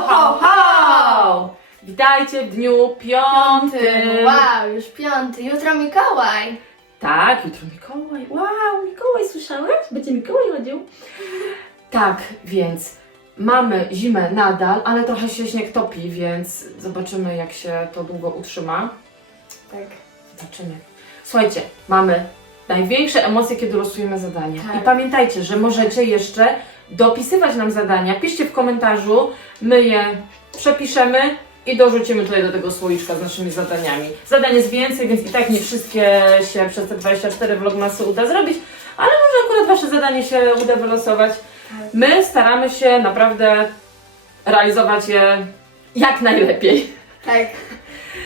ho, ho! Witajcie w dniu piątym. Wow, już piąty. Jutro Mikołaj. Tak, jutro Mikołaj. Wow, Mikołaj, słyszałeś? Będzie Mikołaj chodził. Tak, więc mamy zimę nadal, ale trochę się śnieg topi, więc zobaczymy jak się to długo utrzyma. Tak. Zobaczymy. Słuchajcie, mamy największe emocje, kiedy losujemy zadania. Tak. I pamiętajcie, że możecie jeszcze dopisywać nam zadania. Piszcie w komentarzu, my je przepiszemy i dorzucimy tutaj do tego słoiczka z naszymi zadaniami. Zadań jest więcej, więc i tak nie wszystkie się przez te 24 vlogmasy uda zrobić, ale może akurat Wasze zadanie się uda wylosować. My staramy się naprawdę realizować je jak najlepiej. Tak.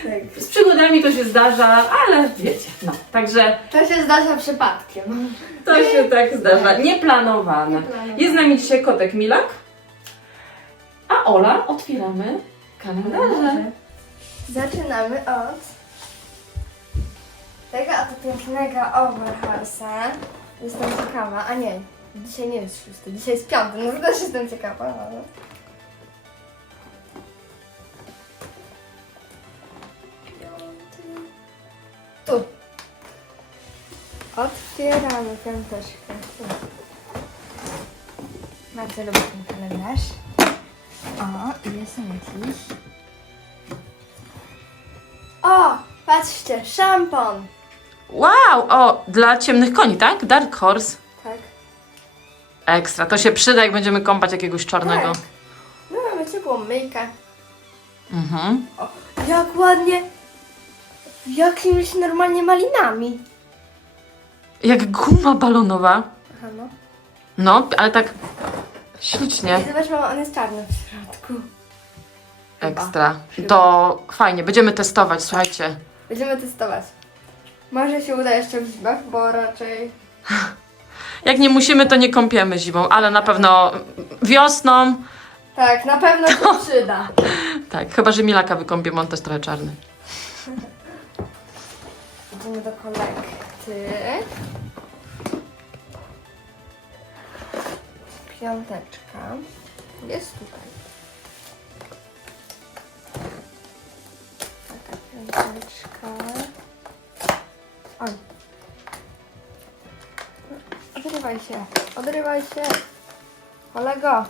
Tak. Z przygodami to się zdarza, ale wiecie, no. Także To się zdarza przypadkiem. to się tak zdarza. Nieplanowane. Nieplanowane. Jest z nami dzisiaj kotek Milak, a Ola otwieramy kalendarze. Zaczynamy od tego oto pięknego Overhausa. Jestem ciekawa, a nie, dzisiaj nie jest szósty, dzisiaj jest piąty, no to też jestem ciekawa. ale- Tu. Otwieramy piąteczkę. Tu. Bardzo lubię ten kalendarz. O, i jest jakiś. O, patrzcie, szampon. Wow! O, dla ciemnych koni, tak? Dark Horse. Tak. Ekstra. To się przyda, jak będziemy kąpać jakiegoś czarnego. Tak. No mamy ciepłą myjkę. Mhm. O, jak ładnie. Jakimiś normalnie malinami. Jak guma balonowa. Aha, no. No, ale tak ślicznie. I zobacz, mama, on jest czarny w środku. Ekstra. Chyba. To fajnie, będziemy testować, słuchajcie. Będziemy testować. Może się uda jeszcze w zimach, bo raczej... Jak nie musimy, to nie kąpiemy zimą, ale na pewno wiosną. Tak, na pewno się przyda. Tak, chyba, że Milaka wykąpiemy, on też trochę czarny. Idziemy do kolekty. Piąteczka. Jest tutaj. Taka piąteczka. Oj. Odrywaj się. Odrywaj się. Kolego.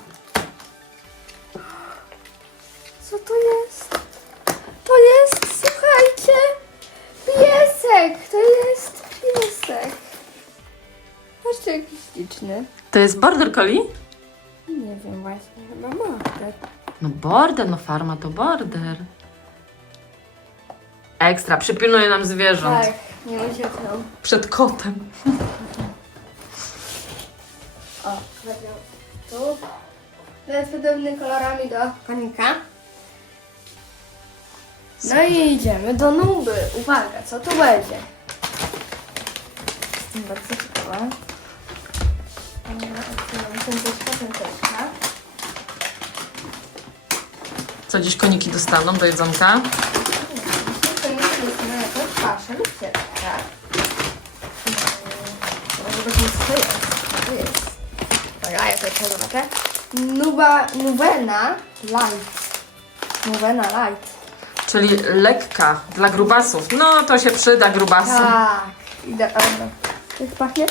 Co to jest? To jest, słuchajcie, piesek. To jest piesek. Patrzcie, jaki śliczny. To jest border collie? Nie wiem właśnie, chyba morder. No border, no farma to border. Ekstra, przypilnuje nam zwierząt. Tak, nie uciekną. Przed kotem. O, tu. To jest podobny kolorami do konika. No i idziemy do nuby. Uwaga, co tu będzie? Jestem bardzo ciekawa. Piąteczka. Co dziś koniki dostaną do jedzonka? To jest na jakąś paszę lub sieczkę. Zobaczmy, co to jest. Co to jest? Dobra, ja to zobaczę. Nuba, Nuvena Light. Nuvena Light. Czyli lekka dla grubasów. No to się przyda grubasom. Tak, idealne. Jak pachnie?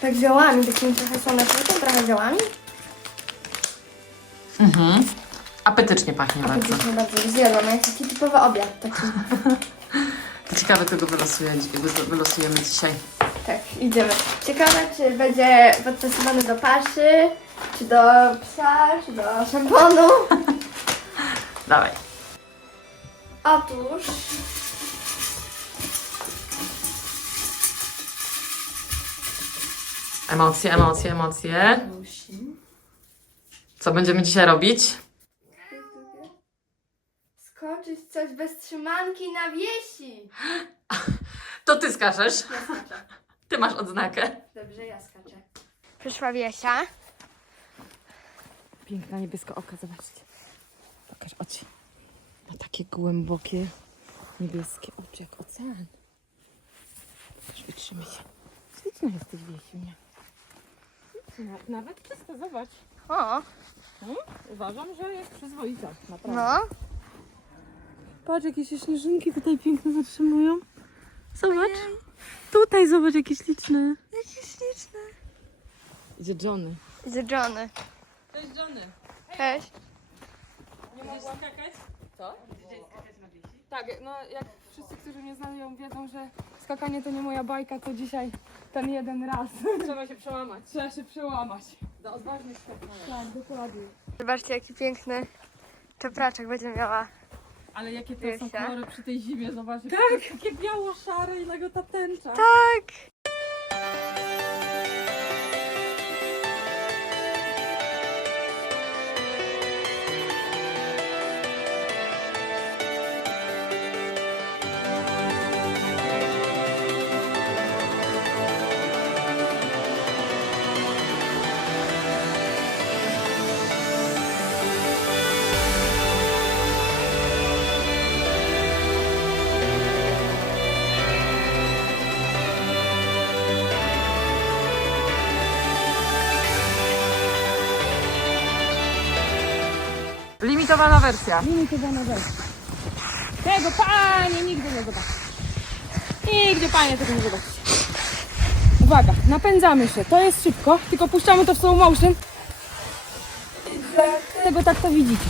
Tak ziołami, takimi trochę słonecznymi, trochę ziołami. Mhm. Apetycznie pachnie bardzo. to bardzo zjadłam, jak taki typowy obiad. Taki. To ciekawe, kogo wylosuje, wylosujemy dzisiaj. Tak, idziemy. Ciekawe, czy będzie podstosowany do paszy, czy do psa, czy do szamponu. Dawaj. Otóż... Emocje, emocje, emocje. Co będziemy dzisiaj robić? Skoczyć coś bez trzymanki na wiesi. To ty skaczesz. Ja skaczę. Ty masz odznakę. Dobrze, ja skaczę. Przyszła wiesia. Piękna niebieska oka, zobaczcie. Pokaż oczy. Ma takie głębokie, niebieskie oczy, jak ocean. Wytrzymy się. Śliczna jesteś, Wiesiunia. Nawet czysta, zobacz. O, Uważam, że jest przyzwoita, naprawdę. No. Patrz, jakie się śnieżynki tutaj piękne zatrzymują. Zobacz. Tutaj zobacz, jakie śliczne. Jakie śliczne. Idzie Johnny. Idzie Johnny. Cześć Johnny. Cześć. Nie mogła skakać? Tak, no jak wszyscy, którzy mnie znają, wiedzą, że skakanie to nie moja bajka, to dzisiaj ten jeden raz. Trzeba się przełamać. Trzeba się przełamać. Do odważnych skakania. Tak, dokładnie. Zobaczcie, jaki piękny czepraczek będzie miała. Ale jakie to są kolory przy tej zimie, zobaczcie. Tak, takie biało-szare i tego ta tęcza. Tak. Limitowana wersja. Limitowana wersja. Tego panie nigdy nie zobaczy. Nigdzie panie tego nie zobaczy. Uwaga, napędzamy się. To jest szybko, tylko puszczamy to w slow motion. Dlatego tak to widzicie.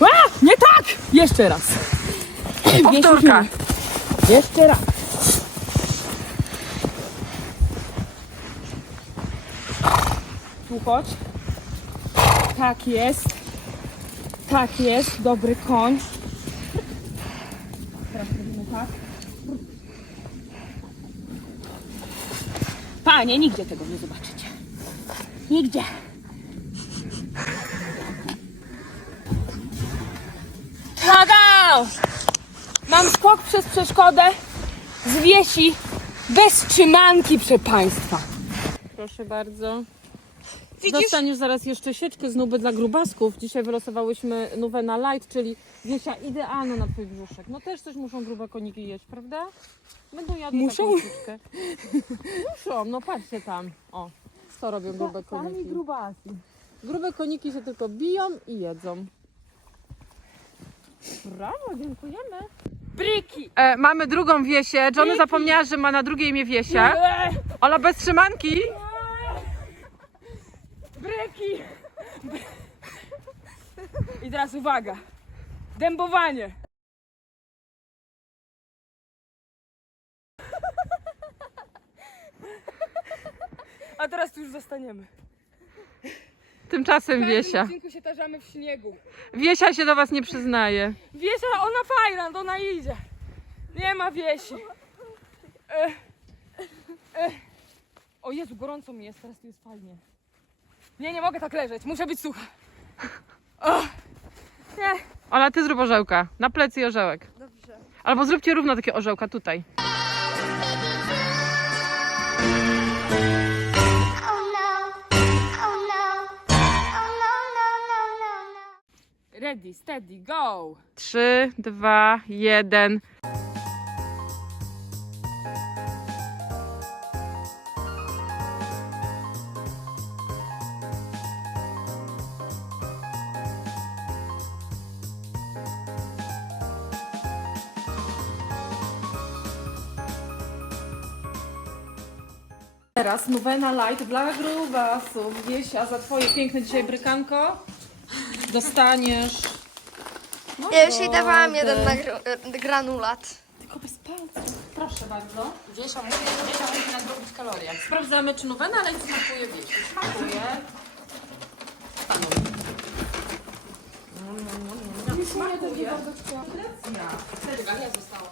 A, nie tak! Jeszcze raz. Powtórka. Jeszcze raz. Chodź. Tak jest. Tak jest. Dobry koń. Teraz robimy tak. Panie, nigdzie tego nie zobaczycie. Nigdzie. Tada! Mam skok przez przeszkodę z wiesi bez trzymanki, proszę Państwa. Proszę bardzo. Dostaniesz zaraz jeszcze sieczkę z nuby dla grubasków. Dzisiaj wylosowałyśmy nubę na light, czyli wiesia idealna na twój brzuszek. No też coś muszą grube koniki jeść, prawda? Będą jadły Muszą? taką sieczkę. Muszą, no patrzcie tam. O, co robią grube koniki. grubasi. Grube koniki się tylko biją i jedzą. Brawo, dziękujemy. Bryki! E, mamy drugą Wiesię. Johnny zapomniała, że ma na drugie imię Wiesia. Ola bez trzymanki. Bryki! I teraz uwaga. Dębowanie. A teraz tu już zostaniemy. Tymczasem W Wiesia. odcinku się tarzamy w śniegu. Wiesia się do was nie przyznaje. Wiesia, ona fajna, ona idzie. Nie ma wiesi. E, e. O Jezu, gorąco mi jest, teraz tu jest fajnie. Nie, nie mogę tak leżeć, muszę być sucha. O, nie, Ola, ty zrób orzełka. Na plecy i orzełek. Dobrze. Albo zróbcie równo takie orzełka tutaj. Ready, steady, go. Trzy, dwa, jeden. Teraz Nowena Light dla grubasów. Wiesia, za twoje piękne dzisiaj brykanko dostaniesz no Ja już jej dawałam jeden na gr- e, granulat. Tylko bez palców. Proszę bardzo. Wiesza musi, Wiesza musi nadrobić kalorie. Sprawdzamy, czy nowena, ale smakuje Wiesi. Smakuje. Stanowi. Smakuje. Regalia została.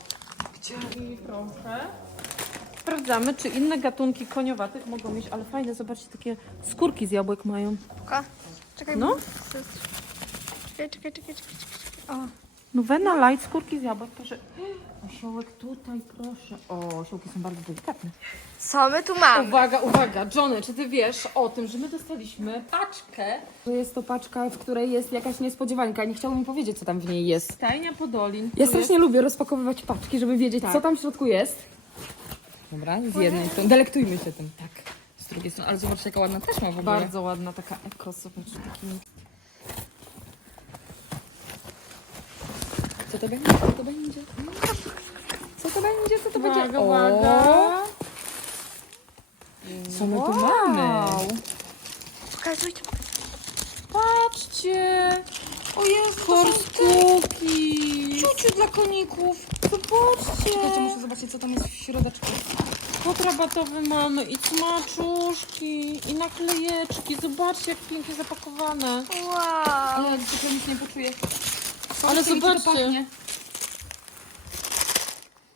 Chcieli proszę. Sprawdzamy, czy inne gatunki koniowatych mogą mieć, ale fajne, zobaczcie, takie skórki z jabłek mają. Ko. Czekaj, No. bo- Czekaj, czekaj, czekaj, czekaj. czekaj. O. Nowena light, skórki z jabłek, proszę. Osiołek tutaj, proszę. O, osiołki są bardzo delikatne. Co my tu mamy? Uwaga, uwaga, Johnny, czy ty wiesz o tym, że my dostaliśmy paczkę Jest to paczka, w której jest jakaś niespodziewanka. Nie chciałbym mi powiedzieć, co tam w niej jest. Stajnia Podolin. Ja Tu strasznie lubię rozpakowywać paczki, żeby wiedzieć, Tak. co tam w środku jest. Dobra, z jednej strony. Delektujmy się tym. Tak. z drugiej strony. Ale zobaczcie, jaka ładna też ma w ogóle. Bardzo ładna taka eko, zobacz, taki Co to będzie? Co to będzie? Co to będzie? Co to będzie? Uwaga, O! uwaga. Co my tu mamy? Pokazujcie. Patrzcie! O Jezu, Korskówki! Ciuciu dla koników! Zobaczcie! Czekajcie, muszę zobaczyć, co tam jest w środeczku. Kod rabatowy mamy i smaczuszki, i naklejeczki. Zobaczcie, jak pięknie zapakowane. Wow. Ale tylko nic nie poczuję. Ale Patrzcie, jak to zobaczcie. pachnie.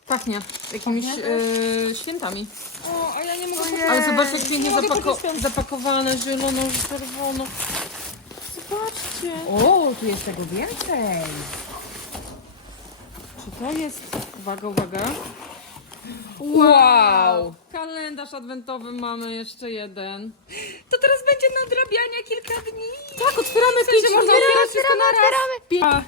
Pachnie jakimiś e, świętami. O, a ja nie mogę Ojej. Ale zobaczcie, jak pięknie Nie mogę zapako poczuć świąt. zapakowane, zielono, czerwono. Zobaczcie. O, tu jest tego więcej. Czy to jest... Uwaga, uwaga. Wow! Kalendarz adwentowy mamy jeszcze jeden. To teraz będzie nadrabiania kilka dni. Tak, otwieramy pięć, można otwierać wszystko na raz.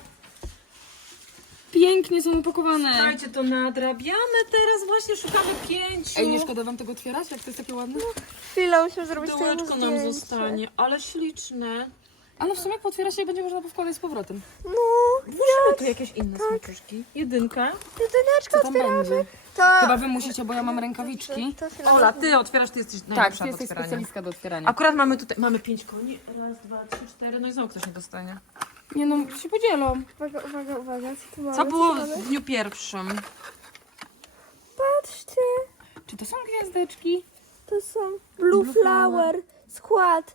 Pięknie są opakowane. Słuchajcie, to nadrabiamy teraz właśnie, szukamy pięciu. Ej, nie szkoda wam tego otwierać, jak to jest takie ładne? Chwilę, musimy zrobić Dołeczko nam zostanie, ale śliczne. Ale w sumie jak otwiera się, będzie można powkładać z powrotem. No, Włóżmy tu jakieś inne smaczuszki. Jedynka. jedyneczka tam będzie? To... Chyba wy musicie, bo ja mam rękawiczki. To się Ola, ty otwierasz, ty jesteś Tak, najlepsza ty jesteś otwierania. specjalistka do otwierania. Akurat mamy tutaj, mamy pięć koni. Raz, dwa, trzy, cztery, no i znowu ktoś nie dostanie. Nie no, się podzielą. Uwaga, uwaga, uwaga. Co tu mamy? Co było tu mamy? w dniu pierwszym? Patrzcie, Czy to są gwiazdeczki? to są Blue, Blue Flower. Skład.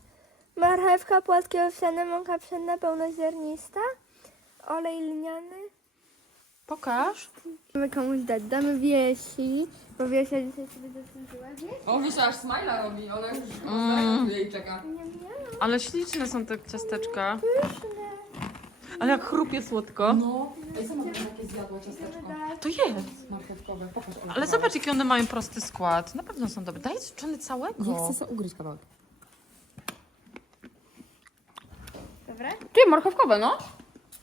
Marchewka, płatki owsiane, mąka pszenna, pełnoziarnista, olej lniany. Pokaż. Możemy komuś dać. Damy Wiesi, bo Wiesia dzisiaj sobie zasłużyła. Wiesi? O, wiesz, aż smajla robi, ona już Mm. jej czeka. Nie wiem. Ale śliczne są te ciasteczka. Pyszne. Ale jak chrupie słodko. No, ej, sama takie zjadła ciasteczko. To jest. Marchewkowe, pokaż. Ale zobacz, jaki one mają prosty skład. Na pewno są dobre. Daj czony całego. Nie chcę sobie ugryźć kawałek. Dobra? Ty, marchewkowe, no?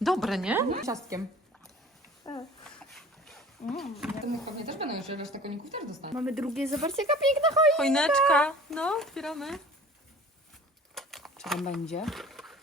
Dobre, nie? Ciastkiem. Tak. To my pewnie też będą jeszcze resztę koników też dostanie. Mamy drugie, zobaczcie jaka piękna choinka. Choineczka. No, otwieramy. Czy tam będzie?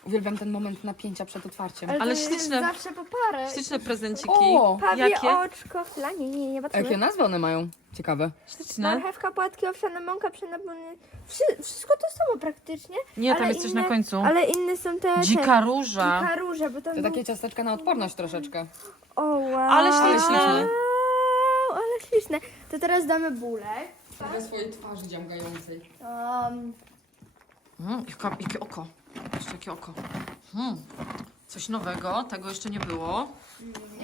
Uwielbiam ten moment napięcia przed otwarciem. Ale to jest śliczne. zawsze po parę. Śliczne prezenciki. O, Pawie Jakie? oczko, fla, nie, nie, nie A jakie patrzymy. nazwy one mają? Ciekawe. Śliczne. Marchewka, płatki owsiane, mąka przenapłony. Wszy, wszystko to samo praktycznie. Nie, tam ale jest coś inne, na końcu. Ale inne są te... te Dzika róża. Dzika róża, bo tam To był... takie ciasteczka na odporność troszeczkę. O, wow. Ale śliczne. Ale śliczne. To teraz damy bulek. We swojej twarzy dziamgającej. Um, Mm, jaka, jakie oko. Jeszcze jakie oko. Hmm. Coś nowego, tego jeszcze nie było.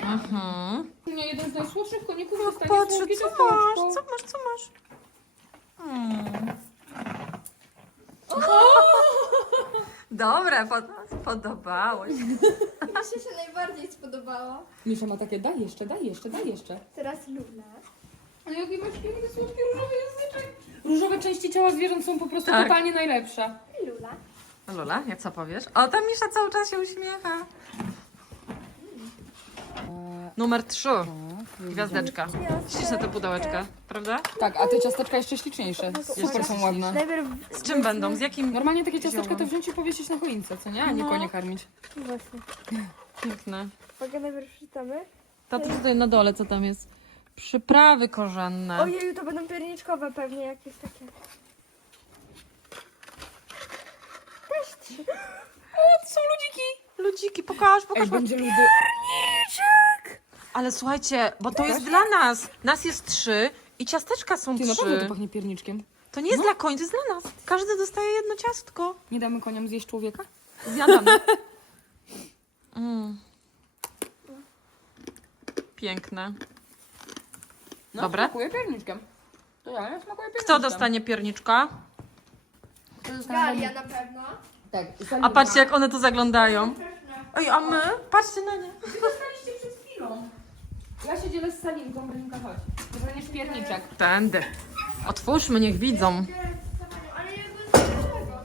Mhm. Nie, jeden z najsłodszych koników dostanie Patrzę, słodkie co masz? Co masz, co masz? Hmm. Dobre, pod, podobało się. mi się się najbardziej spodobało. Misza ma takie, daj jeszcze, daj jeszcze, daj jeszcze. Teraz Luna. Ale jaki masz piękny, słodki, różowy języczek. Różowe części ciała zwierząt są po prostu Tak. totalnie najlepsze. Lula. Lola, jak co powiesz? O, ta Misza cały czas się uśmiecha. Numer 3. Gwiazdeczka. Śliczne te pudełeczka, prawda? Tak, a te ciasteczka jeszcze śliczniejsze. Super są ładne. Najpierw... Z czym będą? Z jakim? Normalnie takie ciasteczka to wziąć i powiesić na choince, co nie? A nie No. konie karmić. Właśnie. Piękne. Uwaga, najpierw przeczytamy. Tato tutaj na dole, co tam jest? Przyprawy korzenne. Ojeju, to będą pierniczkowe pewnie jakieś takie. Trzy. to są ludziki. Ludziki, pokaż, pokaż. Ej, będzie ludy. Ale słuchajcie, bo to jest dla nas. Nas jest trzy i ciasteczka są Ty, na pewno to trzy. pachnie pierniczkiem. To nie jest dla koń, to jest dla nas. Każdy dostaje jedno ciastko. Nie damy koniom zjeść człowieka? Zjadamy. Mm. Piękne. No, Dobre? smakuje pierniczkiem. To ja, smakuje pierniczkiem. Kto dostanie pierniczka? Galia na pewno. Tak. A patrzcie, jak one tu zaglądają. Ej, a my? Patrzcie na nie. Dostaliście przed chwilą. Ja się dzielę z Salinką, Brinka, chodź. Dostaniesz pierniczek. Tędy. Otwórzmy, niech widzą. Ale jakby z dlaczego?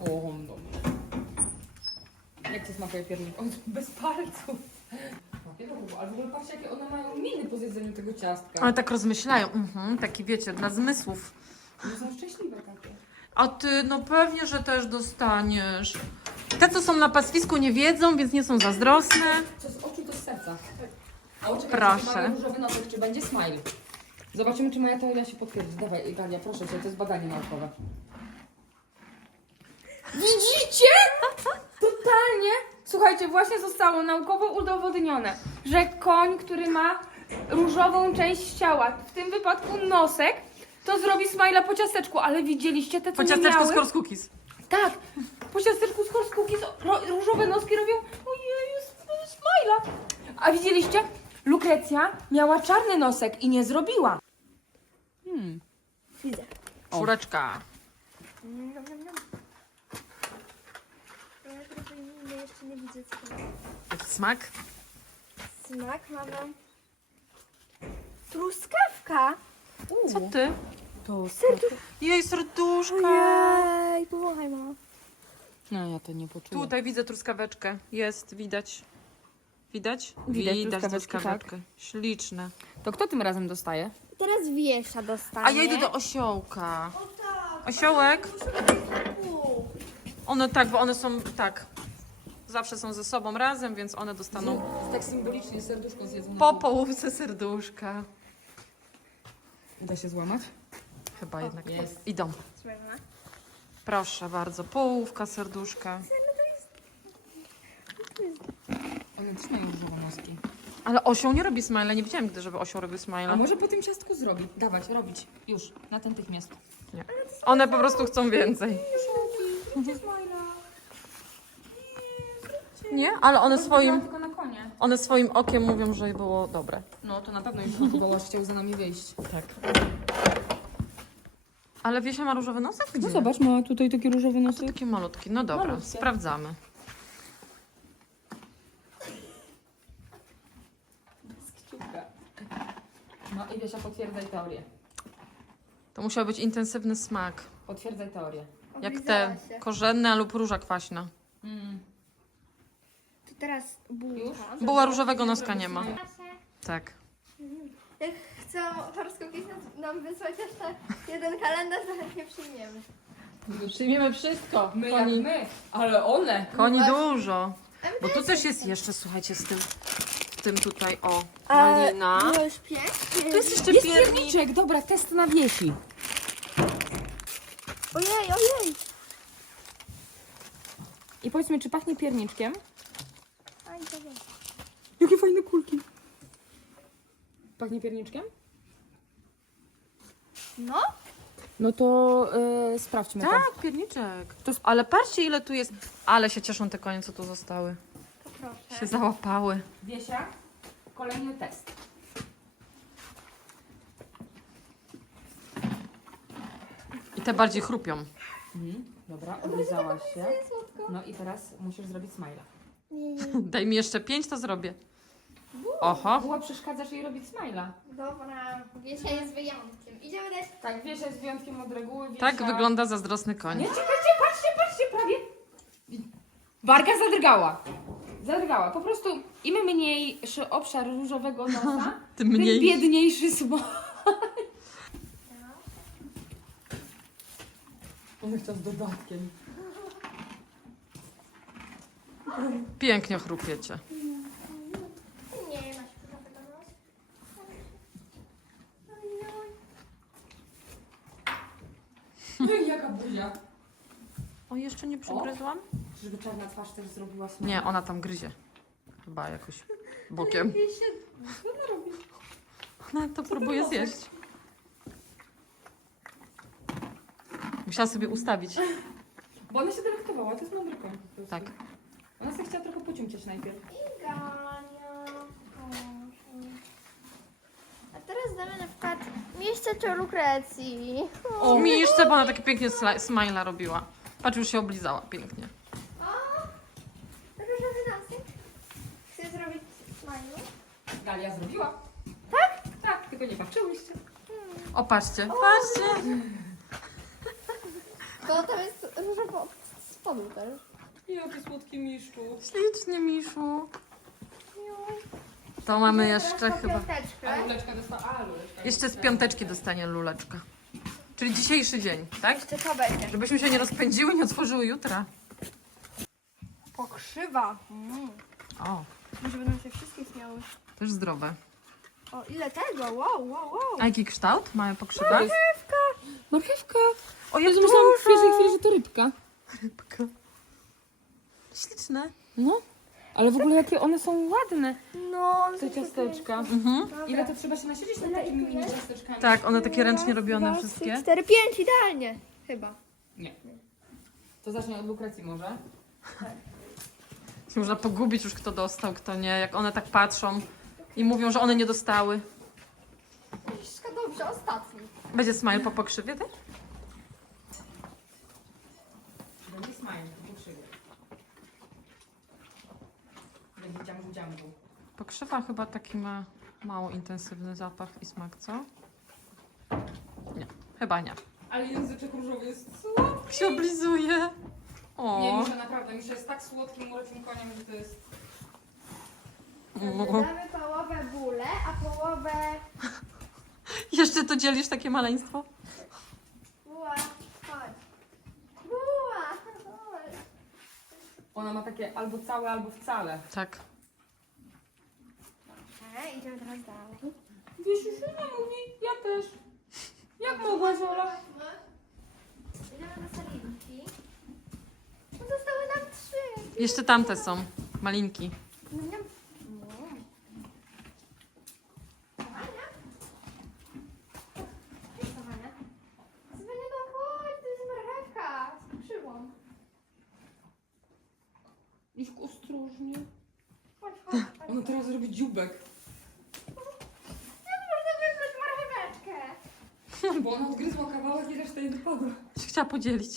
O, dobrze. Jak ci smakuje piernik? On bez palców. Ale w ogóle patrzcie, jakie one mają miny po zjedzeniu tego ciastka. Ale tak rozmyślają. Mhm, taki wiecie, dla zmysłów. One są szczęśliwe takie. A ty, no pewnie, że też dostaniesz. Te, co są na pastwisku, nie wiedzą, więc nie są zazdrosne. Co z oczu, to z serca. A oczekaj, Proszę. mamy różowy nosek, czy będzie smile. Zobaczymy, czy moja teoria się potwierdzi. Dawaj, Galia, proszę cię, to jest badanie naukowe. Widzicie? Totalnie. Słuchajcie, właśnie zostało naukowo udowodnione, że koń, który ma różową część ciała, w tym wypadku nosek, to zrobi smajla po ciasteczku, ale widzieliście te, co Po nie ciasteczku miały? z Horse Cookies. Tak, po ciasteczku z Horse Cookies ro, różowe noski robią ojeju, s- smajla. A widzieliście? Lukrecja miała czarny nosek i nie zrobiła. Widzę. Czureczka. Nom, nom, nom. Ja jeszcze nie widzę co. Jaki smak? Smak mamy. Truskawka. Co ty? To Jej serduszka. Jej, powąchaj mama. No ja to nie poczuję. Tutaj widzę truskaweczkę. Jest, widać. Widać? Widać truskaweczkę. Śliczne. To kto tym razem dostaje? Teraz wiesza dostanie. A ja idę do osiołka. Osiołek? One tak, bo one są tak. Zawsze są ze sobą razem, więc one dostaną Tak symbolicznie serduszko zjedzone. po połówce serduszka. Uda się złamać? Chyba jednak jest. idą. Słyszymy? Proszę bardzo, połówka serduszka. One też mają różowe noski. Ale osioł nie robi smile, nie widziałam nigdy, żeby osioł robił A smile. może po tym ciastku zrobi? Dawać, robić. Już, natychmiast. One po prostu chcą więcej. Nie? Ale one swoim, tylko na konie. one swoim okiem mówią, że było dobre. No to na pewno już aż chciał za nami wyjść. Tak. Ale Wiesia ma różowy nosek? Gdzie? No zobacz, ma tutaj taki różowy nosek. Taki malutki. No dobra, Malutkie. sprawdzamy. Kciuka. No i Wiesia, potwierdzaj teorię. To musiał być intensywny smak. Potwierdzaj teorię. Jak Oblizała te się. korzenne lub róża kwaśna. Mm. To teraz bułka. Buła różowego noska nie ma. Tak. Jak chcą horskopis nam wysłać jeszcze jeden kalendarz, to chętnie przyjmiemy. Przyjmiemy wszystko. My jak my, ale one. Koni No dużo. Bo tu coś jest jeszcze, słuchajcie, z tym, z tym tutaj, o, malina. No już pięknie. Tu jest jeszcze Jest pierniczek, dobra, test na wiesi. Ojej, ojej. I powiedz mi, czy pachnie pierniczkiem? Aj, dobra. Jakie fajne kulki. Pachnie pierniczkiem? No? No to yy, sprawdźmy to. Tak, pierniczek. Ale patrzcie, ile tu jest. Ale się cieszą te konie, co tu zostały. To proszę. Się załapały. Wiesia, kolejny test. I te bardziej chrupią. Mhm. Dobra, oblizałaś się. No i teraz musisz zrobić smajla. Daj mi jeszcze pięć, to zrobię. Oho. Była przeszkadzasz jej robić smajla. Dobra, Wiesia jest wyjątkiem. Idziemy dać... Tak, Wiesia jest wyjątkiem od reguły. Wiesia... Tak wygląda zazdrosny koń. Nie, czekajcie, patrzcie, patrzcie, prawie. Warga zadrgała. Zadrgała. Po prostu im mniejszy obszar różowego nosa, Tym tym mniej. biedniejszy smok. On chciał z dodatkiem. Pięknie chrupiecie. Nie, masz różowego nosa. Ojoj. Jaka buzia. O, jeszcze nie przygryzłam? Żeby czarna twarz też zrobiła smajla. Nie, ona tam gryzie. Chyba jakoś bokiem. Wiesia... Ona to próbuje zjeść. Musiała sobie ustawić. Bo ona się delektowała, to jest mądry koń. po prostu. Tak. Ona sobie chciała trochę pociumcieć najpierw. Gania, proszę. A teraz damy na przykład miejsce czy lukrecji. O, Miszce, bo ona takie pięknie sla- smajla robiła. Patrz, już się oblizała pięknie. Różowy nosek. Chcę zrobić smajlu. Galia zrobiła. Tak? Tak, tylko nie patrzyłyście. O, patrzcie, patrzcie. Bo tam jest różowo z spodu też. Jaki słodki miszczu. Ślicznie, Miszu. To mamy jeszcze chyba... piąteczkę. A luleczka dostała. A, luleczka. Jeszcze z piąteczki dostanie luleczka. Czyli dzisiejszy dzień, tak? Jeszcze to będzie. Żebyśmy się nie rozpędziły, nie otworzyły jutra. Pokrzywa. Mm. O, Może będą się wszystkie śmiały. też zdrowe. O, ile tego? Wow, wow, wow. A jaki kształt mają pokrzywa? Marchewka. O, Ja myślałam w pierwszej chwili, że to rybka. Rybka. Śliczne. No. Ale w ogóle jakie one są ładne, No, te ciasteczka. Mhm. Ile to trzeba się nasiedzieć nad takimi mini ciasteczkami? Tak, one takie ręcznie robione Dwa, wszystkie. trzy, cztery, pięć, idealnie. Chyba. Nie. To zacznij od Lukrecji może. Się Można pogubić już kto dostał, kto nie. Jak one tak patrzą i mówią, że one nie dostały. Wszystko dobrze, ostatni. Będzie smile po pokrzywie też? Będzie smile, to pokrzywie. Dziamgu. Pokrzywa chyba taki ma mało intensywny zapach i smak, co? Nie, chyba nie. Ale języczek różowy jest słodki. się oblizuje. O. Nie, Misza naprawdę, Misza jest tak słodkim, uroczym koniem, że to jest... o. Damy połowę bóle, a połowę Jeszcze to dzielisz takie maleństwo? buła. Chodź. Buła. Chodź. Ona ma takie albo całe, albo wcale. Tak. Okej, idziemy teraz dalej. Wiesz, już nie mówi, ja też. Jak mogłaś, Ola? Idziemy do salinki. No Zostały nam trzy. Jeszcze tamte są. Malinki. No, nie- no. Kochania? Cześć, kochania. Chodź, to jest marchewka z krzywą. Ich ostrożnie. Chodź, chodź, chodź. Ona teraz robi dziubek. Jak można wybrać marcheweczkę? Bo ona odgryzła kawałek i reszta jej wypadła. Się chciała podzielić.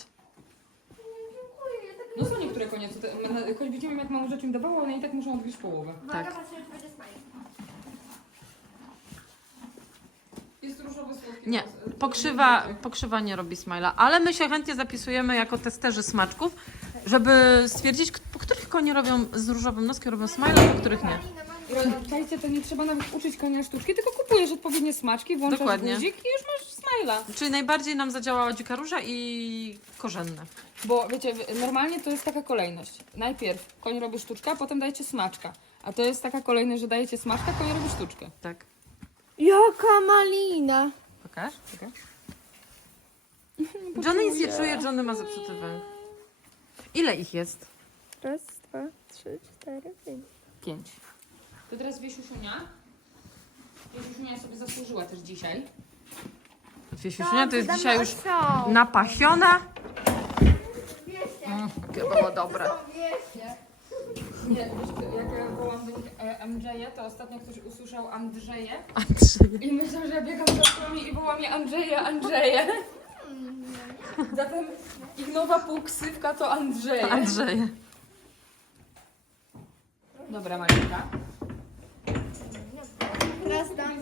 Dziękuję. Tak No są niektóre konie, co te, choć widzimy jak mało rzeczy im dawało, one i tak muszą odgryźć połowę. Uwaga, Tak. patrzę, czy będzie. Jest różowy słodki. Nie, pokrzywa, pokrzywa nie robi smajla, ale my się chętnie zapisujemy jako testerzy smaczków, żeby stwierdzić, k- po których konie robią z różowym noskiem robią smajla, a po których nie. Malina, malina. Słuchajcie, to nie trzeba nawet uczyć konia sztuczki, tylko kupujesz odpowiednie smaczki, włączasz Dokładnie. guzik i już masz smajla. Czyli najbardziej nam zadziałała dzika róża i korzenne. Bo wiecie, normalnie to jest taka kolejność. Najpierw koń robi sztuczkę, a potem dajecie smaczka. A to jest taka kolejność, że dajecie smaczka, koń robi sztuczkę. Tak. Jaka malina. Pokaż? Pokaż. Johnny nic nie czuje, Johnny ma zepsuty węch. Ile ich jest? Raz, dwa, trzy, cztery, pięć. Pięć. To teraz Wiesiusiunia. Wiesiusiunia sobie zasłużyła też dzisiaj. Fiesiusinia to jest Dobrze, dzisiaj już napasiona. Dwieście. Jakie było dobre. Nie, jak ja wołam do nich e, Andrzeje, to ostatnio ktoś usłyszał Andrzeje Andrzej. i myślał, że ja biegam za szkołami i wołam je Andrzeje, Andrzeje. Zatem ich nowa półksywka to Andrzeje. Andrzeje. Dobra, Marinka. Teraz damy koń. I'll dance, dance, dance with my hands, hands, hands above my head, head, head. Buła. I buła.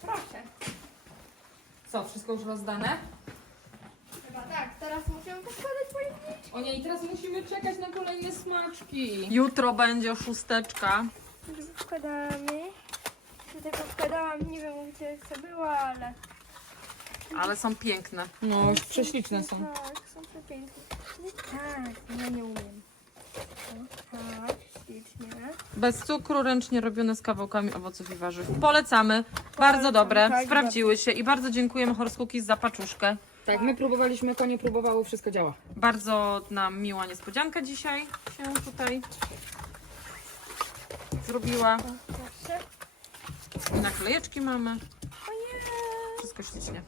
Proszę. Co, wszystko już rozdane? Chyba tak, teraz musimy poskładać pojemniczki. O nie, i teraz musimy czekać na kolejne smaczki. Jutro będzie szósteczka. Wkładamy. Tutaj powkładałam, nie wiem gdzie co było, ale... Ale są piękne. No, już prześliczne są. Tak, są przepiękne. Nie tak, ja nie umiem. O, Tak, ślicznie. Bez cukru, ręcznie robione z kawałkami owoców i warzyw. Polecamy. Bardzo dobre. tak, Sprawdziły się i bardzo dziękujemy Horse Cookies za paczuszkę. Tak, my próbowaliśmy, konie próbowały, wszystko działa. Bardzo nam miła niespodzianka dzisiaj się tutaj zrobiła. Proszę. I naklejeczki mamy. Wszystko ślicznie.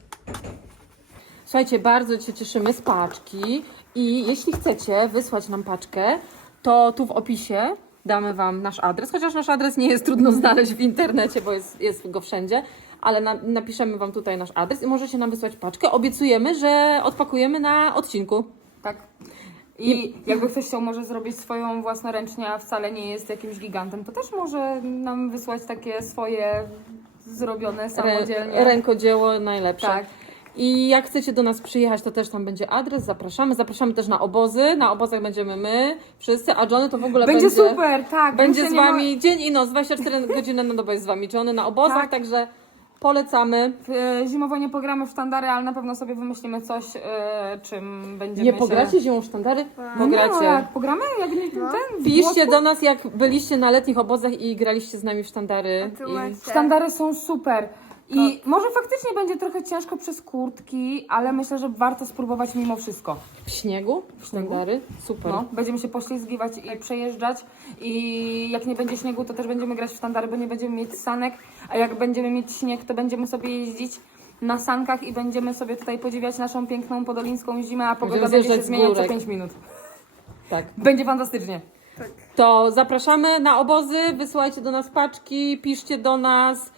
Słuchajcie, bardzo się cieszymy z paczki i jeśli chcecie wysłać nam paczkę, to tu w opisie damy Wam nasz adres, chociaż nasz adres nie jest trudno znaleźć w internecie, bo jest, jest go wszędzie, ale na, napiszemy Wam tutaj nasz adres i możecie nam wysłać paczkę. Obiecujemy, że odpakujemy na odcinku. Tak. I jakby ktoś chciał może zrobić swoją własnoręcznie, a wcale nie jest jakimś gigantem, to też może nam wysłać takie swoje zrobione samodzielnie. Rękodzieło najlepsze. Tak. I jak chcecie do nas przyjechać, to też tam będzie adres, zapraszamy. Zapraszamy też na obozy. Na obozach będziemy my, wszyscy, a Johnny to w ogóle Będzie, będzie... super, tak. Będzie z nie ma- wami dzień i noc, 24 godziny na dobę jest z wami. Johnny na obozach, Tak. także polecamy. E, Zimowo nie pogramy w sztandary, ale na pewno sobie wymyślimy coś, e, czym będziemy Nie się... pogracie zimą w sztandary? No nie, Pogracie. jak pogramy? Jak nie ten? w Piszcie do nas, jak byliście na letnich obozach i graliście z nami w sztandary. I... Sztandary są super. I może faktycznie będzie trochę ciężko przez kurtki, ale myślę, że warto spróbować mimo wszystko. W śniegu? W sztandary? Super. No, będziemy się poślizgiwać i przejeżdżać i jak nie będzie śniegu, to też będziemy grać w sztandary, bo nie będziemy mieć sanek, a jak będziemy mieć śnieg, to będziemy sobie jeździć na sankach i będziemy sobie tutaj podziwiać naszą piękną podolińską zimę, a pogoda Będziemy będzie się zjeżdżać z zmieniać co górek. 5 minut. tak. Będzie fantastycznie. To zapraszamy na obozy, wysyłajcie do nas paczki, piszcie do nas,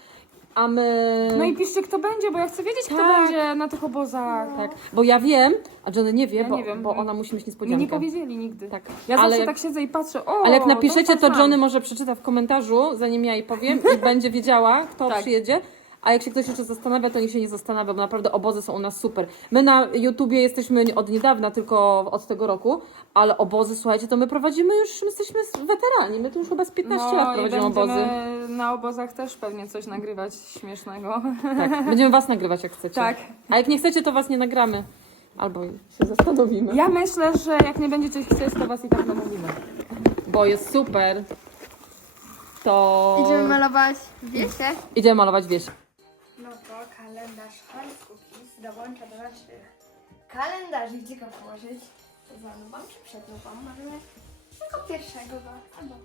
a my... No i piszcie kto będzie, bo ja chcę wiedzieć kto Tak. będzie na tych obozach. Tak, bo ja wiem, a Johnny nie wie, Ja bo, nie wiem. bo ona musi mieć Mi niespodziankę. nie powiedzieli nigdy. Tak. Ja zawsze tak siedzę i patrzę, o, Ale jak napiszecie, to tam, Johnny tam. może przeczyta w komentarzu, zanim ja jej powiem i będzie wiedziała, kto Tak. przyjedzie. A jak się ktoś jeszcze zastanawia, to niech się nie zastanawia, bo naprawdę obozy są u nas super. My na YouTubie jesteśmy od niedawna, tylko od tego roku, ale obozy, słuchajcie, to my prowadzimy już, my jesteśmy weterani, my tu już chyba z 15 no, lat i prowadzimy obozy. będziemy na obozach też pewnie coś nagrywać śmiesznego. Tak, będziemy was nagrywać jak chcecie. Tak. A jak nie chcecie, to was nie nagramy. Albo się zastanowimy. Ja myślę, że jak nie będziecie chcieć, to was i tak namówimy. Bo jest super. To Idziemy malować wiesie. idziemy malować wieś. Kalendarz Hans Cookies dołącza do naszych kalendarzy. Gdzie go położyć? Za nubą czy przed nubą? Możemy tylko pierwszego go. Albo...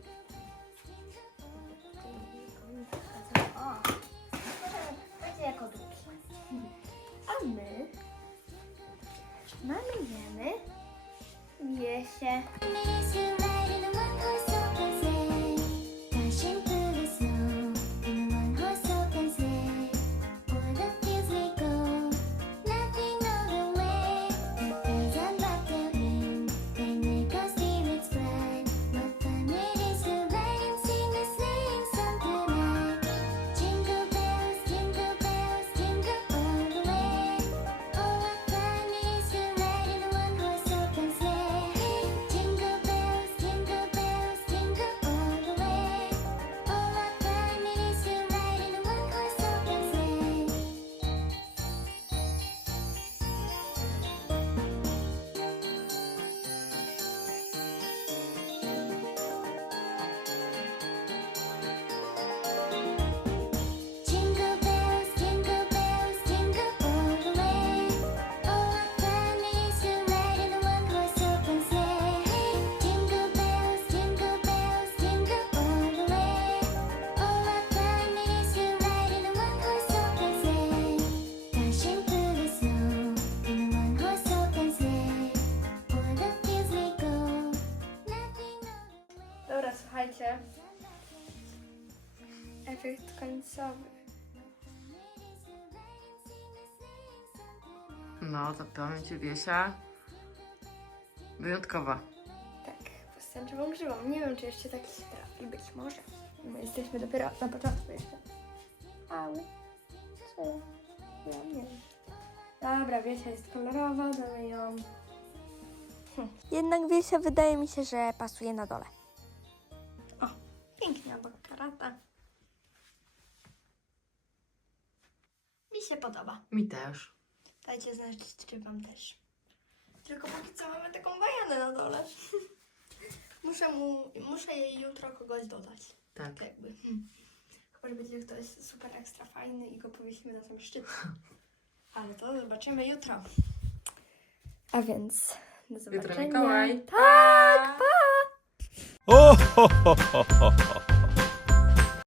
O, będzie jako drugi. A my malujemy wiesie. Miss you słuchajcie. Efekt końcowy. No, to pamięć Wiesia wyjątkowa. Tak, postęczową grzywą. Nie wiem, czy jeszcze taki się trafi. Być może. My jesteśmy dopiero na początku jeszcze. Au. Co? Ja nie wiem. Dobra, Wiesia jest kolorowa, damy ją. Hm. Jednak Wiesia wydaje mi się, że pasuje na dole. Karata. Mi się podoba. Mi też. Dajcie znać, czy wam też. Tylko póki co mamy taką wajanę na dole. muszę mu, muszę jej jutro kogoś dodać. Tak. Jakby. Hmm. Chyba, że będzie ktoś super ekstra fajny i go powiesimy na tym szczycie. Ale to zobaczymy jutro. A więc do zobaczenia. Mikołaj. Tak, pa! Oh, ho, ho, ho, ho, ho.